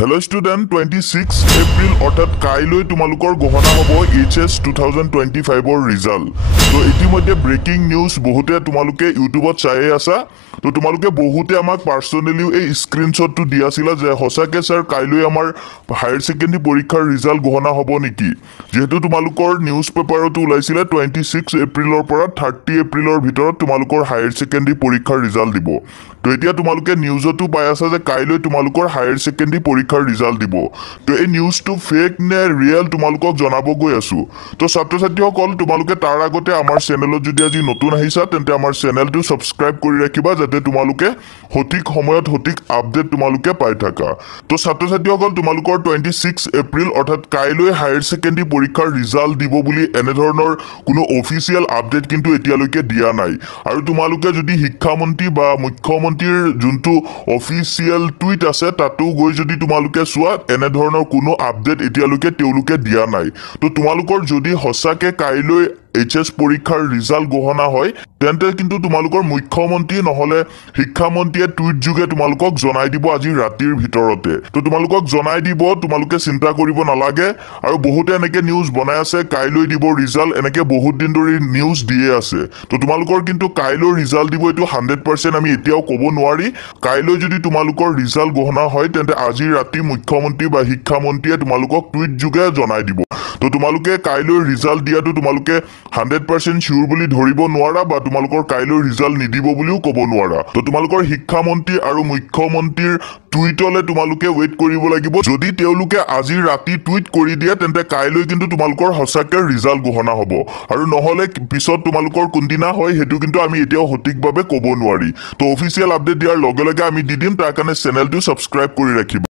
Hello student, 26 April অৰ্থাৎ কাইলৈ তোমালোকৰ গহনা হ'ব HS 2025 ৰ ৰিজাল্ট। তো ইতিমধ্যে ব্ৰেকিং নিউজ বহুতে তোমালোকে ইউটিউবত চাই আছা। তো তোমালোকে বহুতে আমাক পাৰ্সোনালি এই স্ক্ৰিনশ্বটটো দি আছিলা যে হসাকে স্যাৰ কাইলৈ আমাৰ হায়াৰ সেকেন্ডাৰী পৰীক্ষাৰ ৰিজাল্ট গহনা হ'ব নেকি। যেহেতু তোমালোকৰ নিউজ পেপাৰটো ওলাইছিলে 26 এপ্ৰিলৰ পৰা 30 এপ্ৰিলৰ ভিতৰত তোমালোকৰ হায়াৰ সেকেন্ডাৰী পৰীক্ষাৰ ৰিজাল্ট দিব। তো এতিয়া তোমালোকে নিউজতো পাই আছা যে কাইলৈ তোমালোকৰ হায়াৰ সেকেন্ডাৰী পৰীক্ষাৰ ৰিজাল্ট দিব। তো এই নিউজটো ফেক নে ৰিয়েল তোমালোকক জনাব গৈ আছো। তো ছাত্ৰ-ছাত্ৰীসকল তোমালোকে তাৰ আগতে আমাৰ চেনেলত যদি আজি নতুন আহিছা তেন্তে আমাৰ চেনেলটো সাবস্ক্ৰাইব কৰি ৰাখিবা যাতে তোমালোকে সঠিক সময়ত সঠিক আপডেট তোমালোকে পাই থাকা। তো ছাত্ৰ-ছাত্ৰীসকল তোমালোকৰ 26 এপ্ৰিল অৰ্থাৎ কাইলৈ হায়াৰ সেকেন্ডাৰী পৰীক্ষাৰ ৰিজাল্ট দিব বুলি এনে ধৰণৰ কোনো অফিচিয়েল আপডেট কিন্তু এতিয়ালৈকে দিয়া নাই। আৰু তোমালোকে যদি শিক্ষামন্ত্ৰী বা মুখ্যমন্ত্ৰীৰ যোনটো অফিচিয়েল টুইট আছে তাতো গৈ যদি তোমালোকে চোৱা এনে ধৰণৰ কোনো আপডেট এতিয়ালৈকে তেওঁলোকে দিয়া নাই। তো তোমালোকৰ যদি হসাকে কাইলৈ HS পৰীক্ষাৰ ৰিজাল্ট গহনা হয় তেন্তে কিন্তু তোমালোকৰ মুখ্যমন্ত্ৰী নহলে শিক্ষামন্ত্ৰীয়ে টুইট যোগে তোমালোকক জনাই দিব আজি ৰাতিৰ ভিতৰতে। তো তোমালোকক জনাই দিব, তোমালোকে চিন্তা কৰিব নালাগে। আৰু বহুতে এনেকে নিউজ বনাই আছে কাইলৈ দিব ৰিজাল্ট, এনেকে বহুত দিন ধৰি নিউজ দিয়ে আছে। তো তোমালোকৰ কিন্তু কাইলৈ ৰিজাল্ট দিব এটো 100% আমি এতিয়াও ক'ব নোৱাৰি। কাইলৈ যদি তোমালোকৰ ৰিজাল্ট গহনা হয় তেন্তে আজি ৰাতি মুখ্যমন্ত্ৰী বা শিক্ষামন্ত্ৰীয়ে তোমালোকক টুইট যোগে জনাই দিব। তো তোমালোকে কাইলৈ ৰিজাল্ট দিয়াটো তোমালোকে 100% শিওৰ বুলি ধৰিব নোৱাৰা বা তোমালোকৰ কাইলৈ ৰিজাল্ট নিদিব বুলিও ক'ব নোৱাৰা। তো তোমালোকৰ শিক্ষামন্ত্ৰী আৰু মুখ্যমন্ত্ৰীৰ টুইটলে তোমালোকে ওয়েট কৰিব লাগিব। যদি তেওঁলোকে আজি ৰাতি টুইট কৰি দিয়ে তেন্তে কাইলৈ কিন্তু তোমালোকৰ হসাকে ৰিজাল্ট গহনা হ'ব। আৰু নহলে পিছত তোমালোকৰ কোনদিনা হয় হেতু কিন্তু আমি এতিয়াও সঠিকভাৱে ক'ব নোৱাৰি। তো অফিচিয়েল আপডেট দিয়াৰ লগে লগে আমি দি দিম, তাৰ কাৰণে চেনেলটো সাবস্ক্ৰাইব কৰি ৰাখিবা।